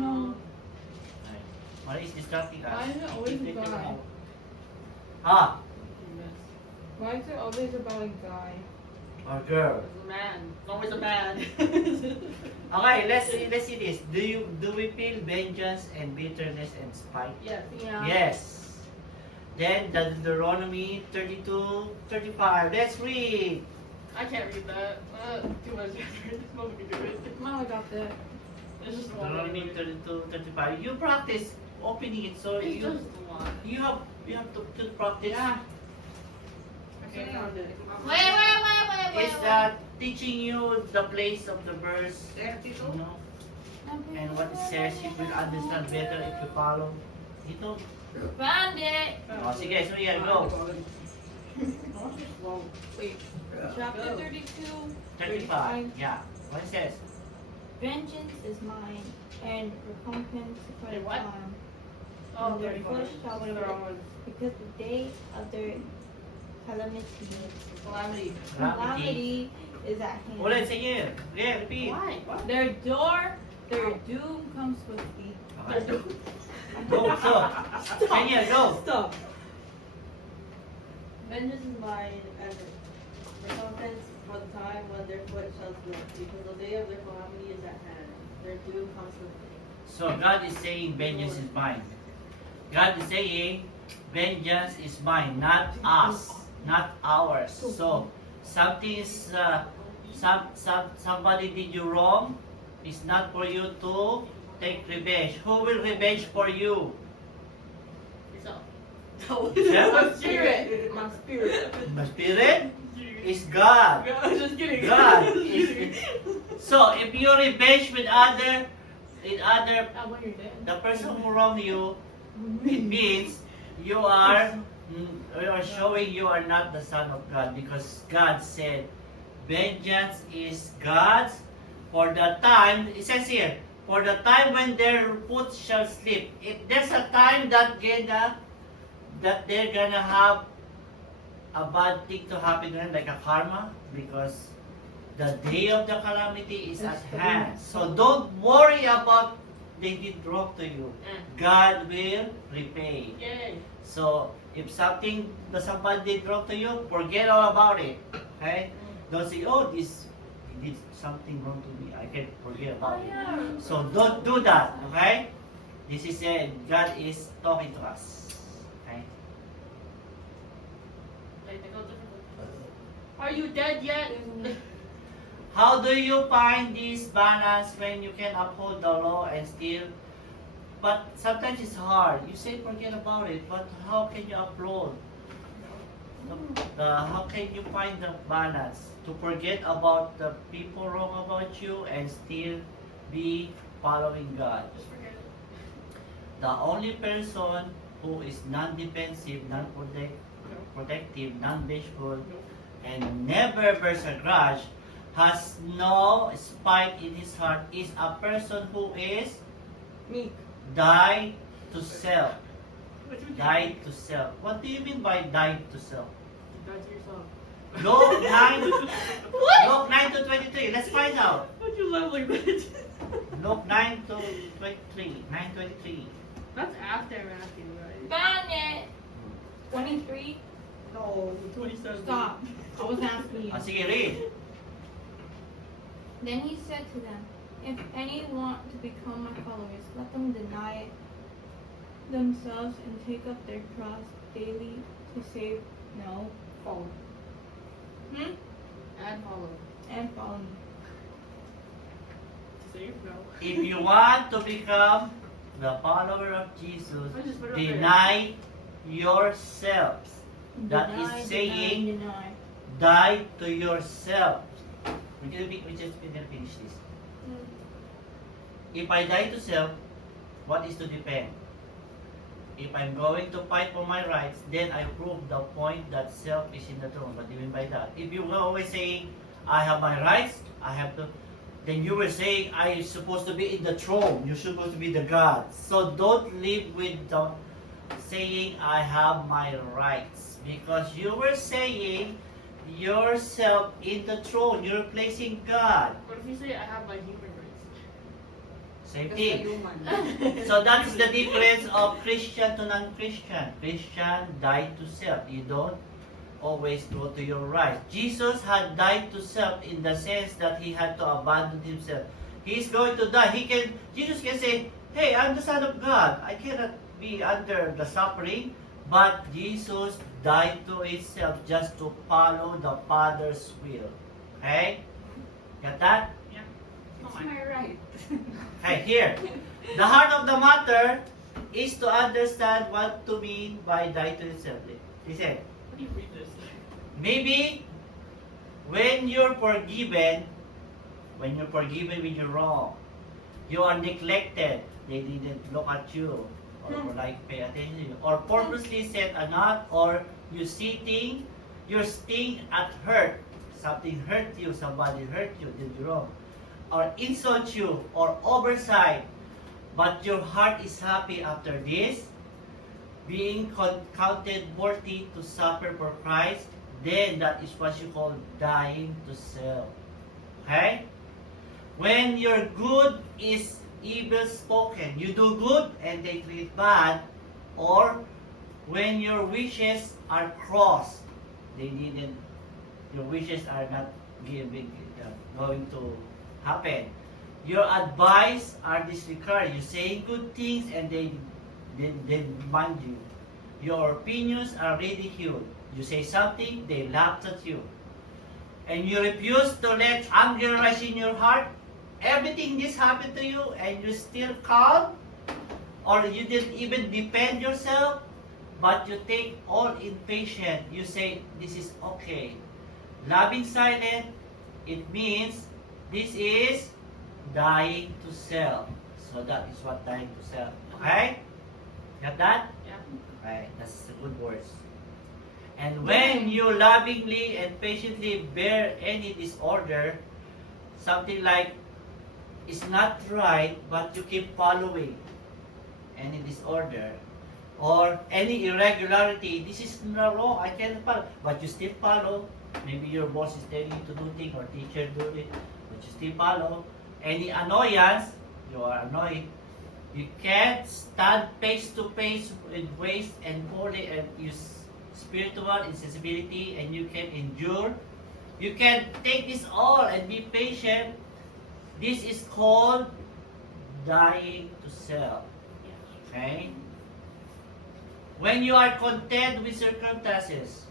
No. What is distracting us? Why is it always a guy? Ah, Why is it always about a guy? or girl. It's a man. It's always a man. Okay, let's see this. Do we feel vengeance and bitterness and spite? Yes. Yeah. Yes. Then Deuteronomy 32:35. Let's read. I can't read that. Too much effort. Mom can do it. Mom, I got that. It's just one. Deuteronomy 32:35. You practice opening it, so It's you just one. you have to practice. Yeah. Okay, I found it. Wait. It's teaching you the place of the verse. No. And what it says, you will understand better if you follow. Dito. Found it. Oh, sige, so yeah, go. Wait. Chapter 32. 35. Yeah. What it says? Vengeance is mine, and recompense for the Wait, what? time. Oh, And their 35. flesh shall One of the wrong ones. because the day of their calamity, Calamity. calamity is at hand. Ulit, sige. Yeah, repeat. Why? What? Their doom comes swiftly. Okay. Go, so. Kenya, go. Stop. Vengeance is mine, and recompense for the time when their foot shall slip, because the day of their calamity is at hand. Their doom comes swiftly. So God is saying vengeance is mine. God is saying vengeance is mine, not us, not ours. So something is somebody did you wrong. It's not for you to take revenge. Who will revenge for you? Yourself. Yeah? My spirit. My spirit. My spirit is God. I'm just kidding. God is. So if you revenge with other, When you're dead. the person who wronged you, it means you are showing you are not the son of God, because God said vengeance is God's for the time, it says here, for the time when their foot shall slip. If there's a time that they're gonna have a bad thing to happen to them, like a karma, because the day of the calamity is at hand. So don't worry about they did wrong to you. God will repay. Yay. So if something that somebody did wrong to you, forget all about it. Okay? Don't say, oh, this he did something wrong to me. I can forget about it. So don't do that. Okay? This is it. God is talking to us. Okay? Are you dead yet? How do you find this balance when you can uphold the law and still? But sometimes it's hard. You say forget about it, but how can you upload? How can you find the balance to forget about the people wrong about you and still be following God? Just forget it. The only person who is non-defensive, non-protective, non-vengeful, and never bears a grudge, has no spite in his heart, is a person who is Meek. died to self. What you Died to self. What do you mean by died to self? Die to yourself. Luke 9, Luke 9 to 23. Let's find out. What'd you laugh like that? Luke 9 to 23. 9:23. That's after Matthew, right? Found it. 23. No. 27. Stop. I was asking you. Sige, read. Then he said to them, if any want to become my followers, let them deny themselves and take up their cross daily to save, no, Follow. And follow. and follow me. Save? No. If you want to become the follower of Jesus, I just put it up there. deny yourselves. That is Deny, saying, deny. die to yourself. We just finish this. If I die to self, what is to defend? If I'm going to fight for my rights, then I prove the point that self is in the throne. What do you mean by that? If you were always saying, I have my rights, I have to, then you were saying, I'm supposed to be in the throne. You're supposed to be the God. So don't live with the saying, I have my rights. Because you were saying yourself in the throne. You're replacing God. What if you say I have my human rights? Same Just a thing. human. So that is the difference of Christian to non-Christian. Christian died to self. You don't always go to your right. Jesus had died to self in the sense that he had to abandon himself. He is going to die. Jesus can say, hey, I'm the Son of God. I cannot be under the suffering. But Jesus died to himself just to follow the Father's will. Okay? Got that? That's my right. Okay, here. The heart of the matter is to understand what to mean by die to yourself. Listen, How do you read this? maybe when you're forgiven when you're wrong, you are neglected, they didn't look at you, or like pay attention to you, or purposely set a knot, or you're sting at hurt, something hurt you, somebody hurt you, did you wrong, or insult you, or oversight, but your heart is happy after this, being counted worthy to suffer for Christ, then that is what you call dying to self. Okay? When your good is evil spoken, you do good and they treat bad, or when your wishes are crossed, your wishes are not going to happen. Your advice are disregarded. You say good things and they mind you. Your opinions are ridiculed. You say something, they laugh at you. And you refuse to let anger rise in your heart. Everything this happened to you and you still calm, or you didn't even defend yourself, but you take all impatient. You say, this is okay. Loving silent, it means this is dying to self. So that is what dying to self. Okay? Got that? Yeah. Right, that's the good words. And when you lovingly and patiently bear any disorder, something like it's not right, but you keep following any disorder, or any irregularity, this is not wrong, I can't follow, but you still follow. Maybe your boss is telling you to do things, or teacher do it, but you still follow. Any annoyance, you are annoyed. You can't stand face to face with waste and folly and use spiritual insensibility, and you can endure. You can take this all and be patient. This is called dying to self. Okay? When you are content with circumstances,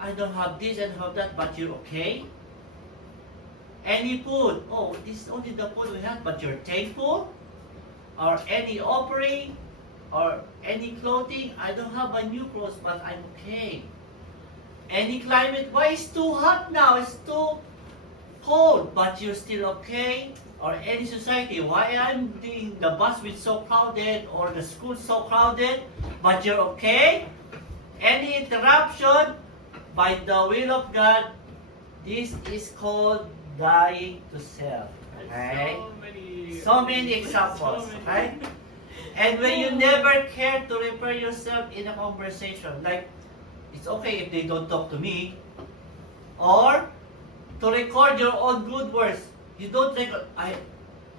I don't have this and have that, but you're okay. Any food, oh, this is only the food we have, but you're thankful. Or any offering, or any clothing, I don't have a new clothes, but I'm okay. Any climate, why it's too hot now, it's too cold, but you're still okay. Or any society, why I'm doing the bus is so crowded, or the school so crowded, but you're okay. Any interruption by the will of God, this is called dying to self. Okay? So many examples, right? And when you never care to refer yourself in a conversation, like it's okay if they don't talk to me, or to record your own good words. You don't record,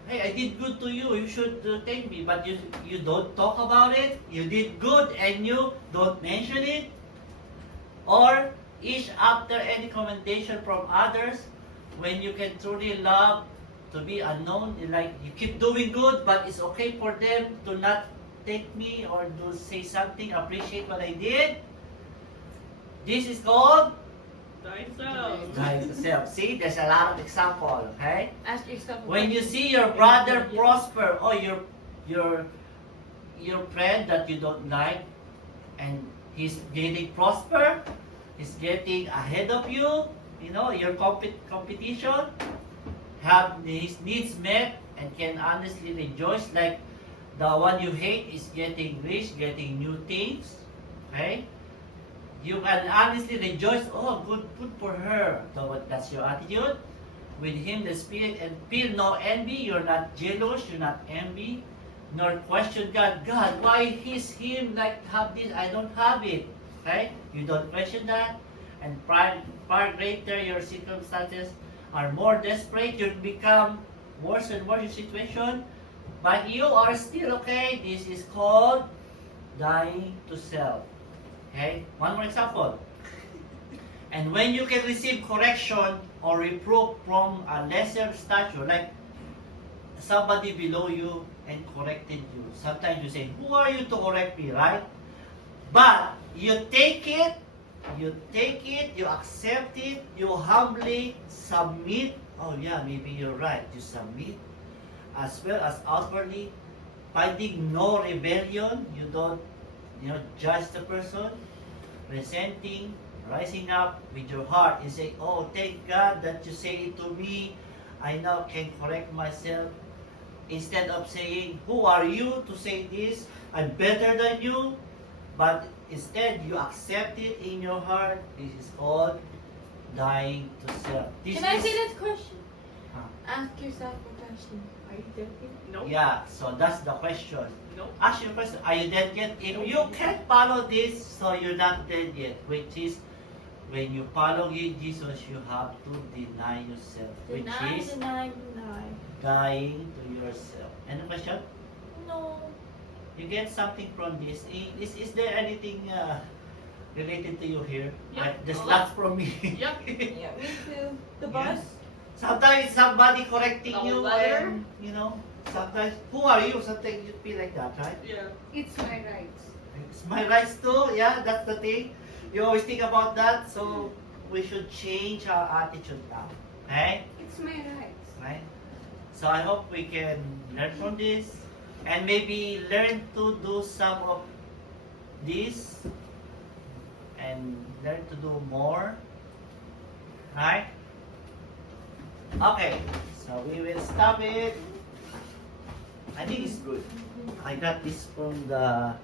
hey, I did good to you, you should thank me, but you don't talk about it. You did good and you don't mention it. Or each after any commendation from others, when you can truly love to be unknown, like you keep doing good, but it's okay for them to not thank me or to say something, appreciate what I did. This is called dying to self. See, there's a lot of example, okay? Ask yourself. When you see your brother prosper, or your friend that you don't like, and he's getting prosper, he's getting ahead of you, your competition, have his needs met, and can honestly rejoice, like the one you hate is getting rich, getting new things, okay? You can honestly rejoice, oh, good for her. So that's your attitude. With him, the Spirit, and feel no envy. You're not jealous, you're not envy, nor question God. God, why is him like have this? I don't have it. Okay? You don't question that. And far greater your circumstances are more desperate. You become worse and worse your situation. but you are still okay, this is called dying to self. Okay? One more example. And when you can receive correction or reproof from a lesser stature, like somebody below you and corrected you. Sometimes you say, who are you to correct me, right? But you take it, you accept it, you humbly submit. Oh yeah, maybe you're right. You submit as well as outwardly, finding no rebellion. You don't, judge the person, resenting, rising up with your heart and say, oh, thank God that you say it to me. I now can correct myself. Instead of saying, who are you to say this? I'm better than you. But instead, you accept it in your heart. This is called dying to self. Can I say this question? Huh. Ask yourself a question. Are you dead yet? Nope. Yeah, so that's the question. Nope. Ask your question, are you dead yet? If you can't follow this, so you're not dead yet. Which is, when you follow Jesus, you have to deny yourself. Which is Deny. dying to yourself. Any question? No. You get something from this? Is there anything related to you here? Yep. Like, just A not lot. from me. Yep. Yeah, me too. The Yeah. bus. Sometimes somebody correcting A you, letter. and, sometimes, who are you? Sometimes you feel like that, right? Yeah. It's my rights. It's my rights too, yeah, that's the thing. You always think about that, so we should change our attitude now, okay? It's my rights. Right? So I hope we can learn from this and maybe learn to do some of this and learn to do more, right? Okay, so we will stop it. I think it's good. I got this from the